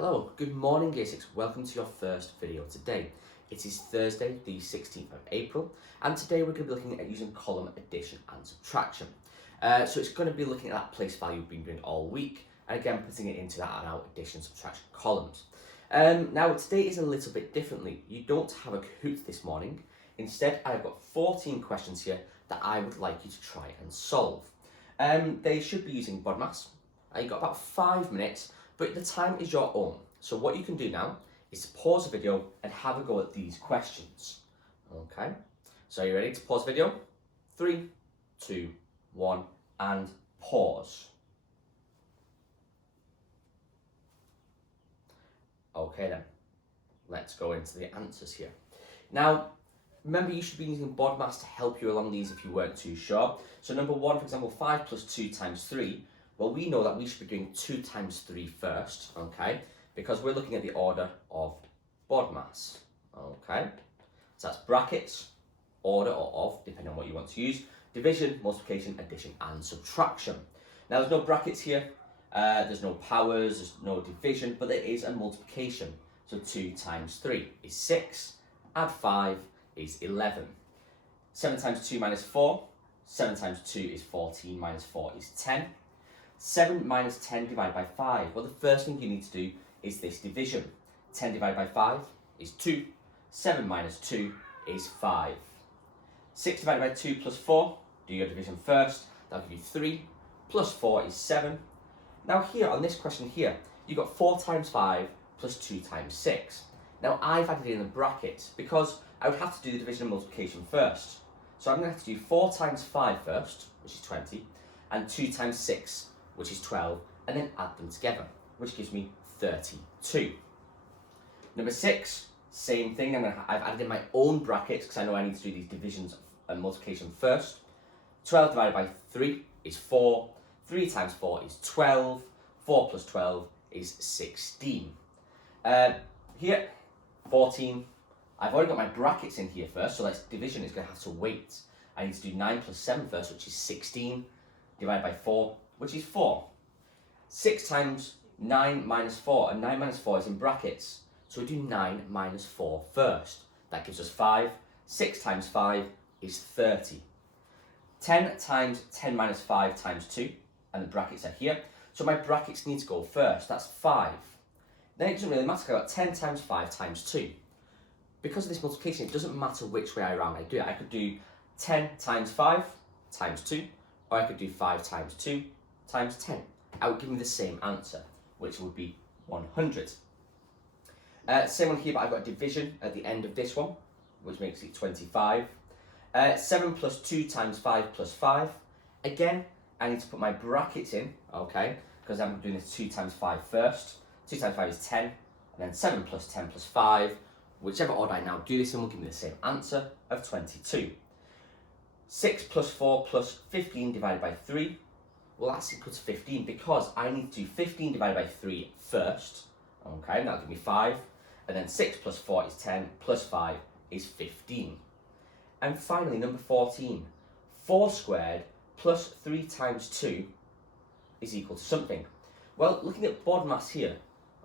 Hello, good morning Year 6, welcome to your first video today. It is Thursday the 16th of April and today we're going to be looking at using column addition and subtraction. So it's going to be looking at that place value we've been doing all week and again putting it into that and out addition subtraction columns. Now today is a little bit differently. You don't have a Kahoot this morning. Instead I've got 14 questions here that I would like you to try and solve. They should be using BODMAS. You've got about 5 minutes. But the time is your own. So what you can do now is pause the video and have a go at these questions. Okay, so are you ready to pause the video? 3, 2, 1, and pause. Okay then, let's go into the answers here. Now, remember you should be using BODMAS to help you along these if you weren't too sure. So number 1, for example, 5 plus 2 times 3. Well, we know that we should be doing 2 times 3 first, okay? Because we're looking at the order of BODMAS, okay? So that's brackets, order or of, depending on what you want to use, division, multiplication, addition, and subtraction. Now, there's no brackets here, there's no powers, there's no division, but there is a multiplication. So 2 times 3 is 6, add 5 is 11. 7 times 2 minus 4, 7 times 2 is 14, minus 4 is 10. 7 minus 10 divided by 5. Well, the first thing you need to do is this division. 10 divided by 5 is 2. 7 minus 2 is 5. 6 divided by 2 plus 4. Do your division first. That'll give you 3. Plus 4 is 7. Now here, on this question here, you've got 4 times 5 plus 2 times 6. Now I've added in a bracket because I would have to do the division and multiplication first. So I'm going to have to do 4 times 5 first, which is 20, and 2 times 6, which is 12, and then add them together, which gives me 32. Number 6, same thing. I've added in my own brackets because I know I need to do these divisions and multiplication first. 12 divided by 3 is 4. 3 times 4 is 12. 4 plus 12 is 16. Here, 14. I've already got my brackets in here first, so that division is going to have to wait. I need to do 9 plus 7 first, which is 16, divided by 4, which is 4. 6 times 9 minus 4, and 9 minus 4 is in brackets. So we do 9 minus 4 first. That gives us 5. 6 times 5 is 30. 10 times 10 minus 5 times 2, and the brackets are here. So my brackets need to go first, that's 5. Then it doesn't really matter, I've got 10 times 5 times 2. Because of this multiplication, it doesn't matter which way around I do it. I could do 10 times 5 times 2, or I could do 5 times 2 times 10. That would give me the same answer, which would be 100. Same one here, but I've got a division at the end of this one, which makes it 25. 7 plus 2 times 5 plus 5. Again, I need to put my brackets in, okay, because I'm doing this 2 times 5 first. 2 times 5 is 10, and then 7 plus 10 plus 5. Whichever order I now do this in will give me the same answer of 22. 6 plus 4 plus 15 divided by 3. Well, that's equal to 15 because I need to do 15 divided by 3 first. Okay, and that'll give me 5. And then 6 plus 4 is 10, plus 5 is 15. And finally, number 14. 4 squared plus 3 times 2 is equal to something. Well, looking at BODMAS here,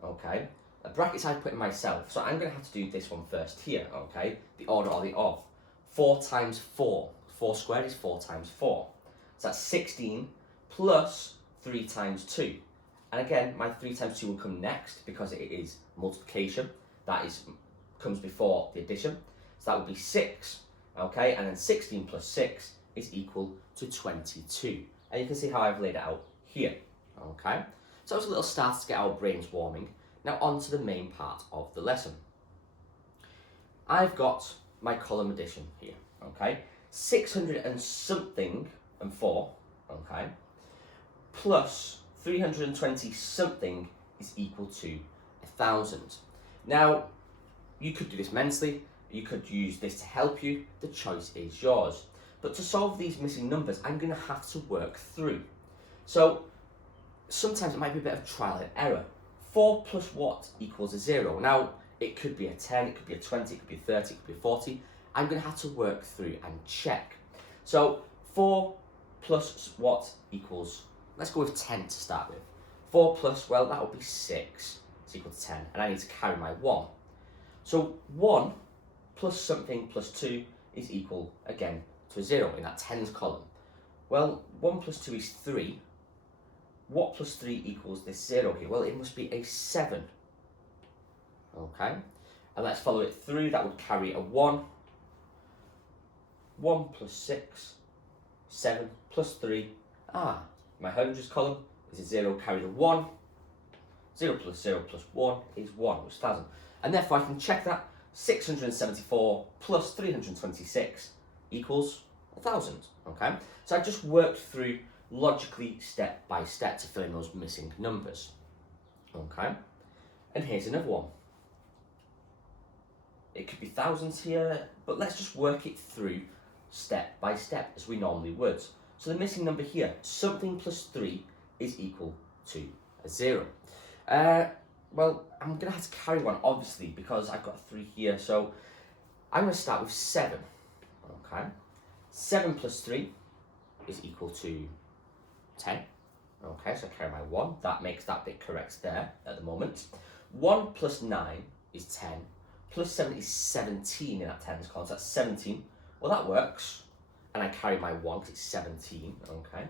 okay, the brackets I put in myself, so I'm going to have to do this one first here, okay, the order or the of. 4 times 4. 4 squared is 4 times 4. So that's 16 plus 3 times 2. And again, my 3 times 2 will come next because it is multiplication. That comes before the addition. So that would be 6, okay, and then 16 plus 6 is equal to 22. And you can see how I've laid it out here, okay. So that was a little start to get our brains warming. Now on to the main part of the lesson. I've got my column addition here, okay. 600 and something and 4, okay, plus 320 something is equal to 1,000. Now, you could do this mentally, you could use this to help you, the choice is yours. But to solve these missing numbers, I'm going to have to work through. So, sometimes it might be a bit of trial and error. 4 plus what equals a 0? Now, it could be a 10, it could be a 20, it could be a 30, it could be a 40. I'm going to have to work through and check. So 4 plus what equals, let's go with 10 to start with. 4 plus, well, that would be 6. is equal to 10, and I need to carry my 1. So 1 plus something plus 2 is equal, again, to a 0 in that tens column. Well, 1 plus 2 is 3. What plus 3 equals this 0 here? Well, it must be a 7. Okay, and let's follow it through. That would carry a 1. 1 plus 6, 7 plus 3. My hundreds column is a 0, carry the 1. 0 plus 1 is 1, which is 1,000. And therefore I can check that 674 plus 326 equals 1,000. Okay, so I just worked through logically step by step to fill in those missing numbers. Okay, and here's another one. It could be thousands here, but let's just work it through step by step as we normally would. So the missing number here, something plus 3 is equal to a 0. Well, I'm going to have to carry 1, obviously, because I've got a 3 here. So I'm going to start with 7. Okay, 7 plus 3 is equal to 10. Okay, so I carry my 1. That makes that bit correct there at the moment. 1 plus 9 is 10. Plus 7 is 17 in that tens column, so that's 17. Well, that works. And I carry my 1 because it's 17. Okay.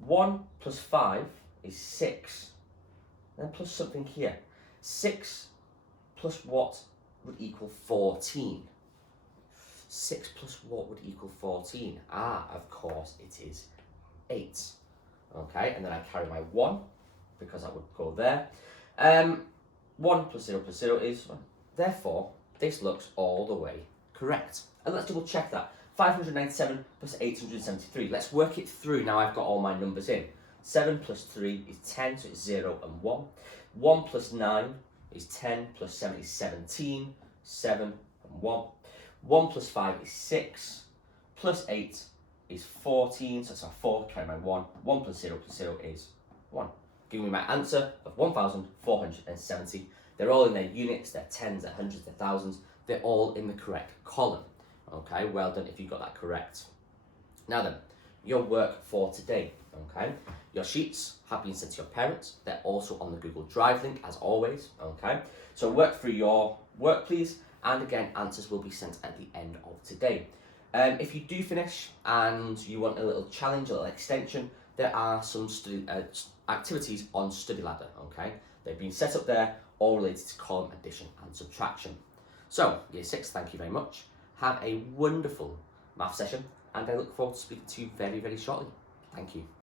1 plus 5 is 6. Then plus something here. 6 plus what would equal 14? 6 plus what would equal 14? Of course, it is 8. Okay, and then I carry my 1 because that would go there. 1 plus 0 is 1. Therefore, this looks all the way correct. And let's double check that. 597 plus 873. Let's work it through now I've got all my numbers in. 7 plus 3 is 10, so it's 0 and 1. 1 plus 9 is 10, plus 7 is 17, 7 and 1. 1 plus 5 is 6, plus 8 is 14, so that's our 4, carry my 1. 1 plus 0 is 1. Giving me my answer of 1,470. They're all in their units, they're tens, they're hundreds, they're thousands. They're all in the correct column. Okay, well done if you got that correct. Now then, your work for today. Okay, your sheets have been sent to your parents. They're also on the Google Drive link as always. Okay, so work through your work please, and again answers will be sent at the end of today. If you do finish and you want a little challenge, a little extension, there are some activities on Study Ladder. Okay, they've been set up there, all related to column addition and subtraction. So year 6, thank you very much. Have a wonderful math session, and I look forward to speaking to you very, very shortly. Thank you.